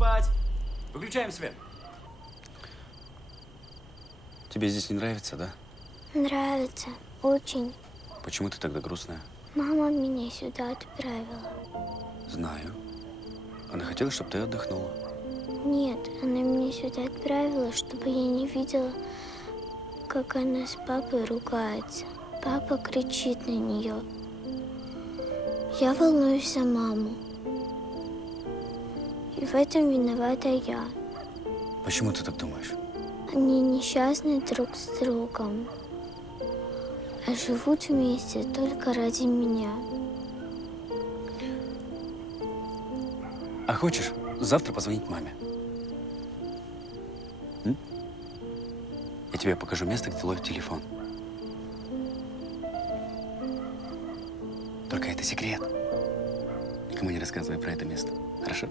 спать. Выключаем свет. Тебе здесь не нравится, да? Нравится. Очень. Почему ты тогда грустная? Мама меня сюда отправила. Знаю. Она хотела, чтобы ты отдохнула. Нет, она меня сюда отправила, чтобы я не видела, как она с папой ругается. Папа кричит на нее. Я волнуюсь за маму. И в этом виновата я. Почему ты так думаешь? Они несчастны друг с другом, а живут вместе только ради меня. А хочешь завтра позвонить маме? М? Я тебе покажу место, где ловит телефон. Только это секрет. Никому не рассказывай про это место. Хорошо?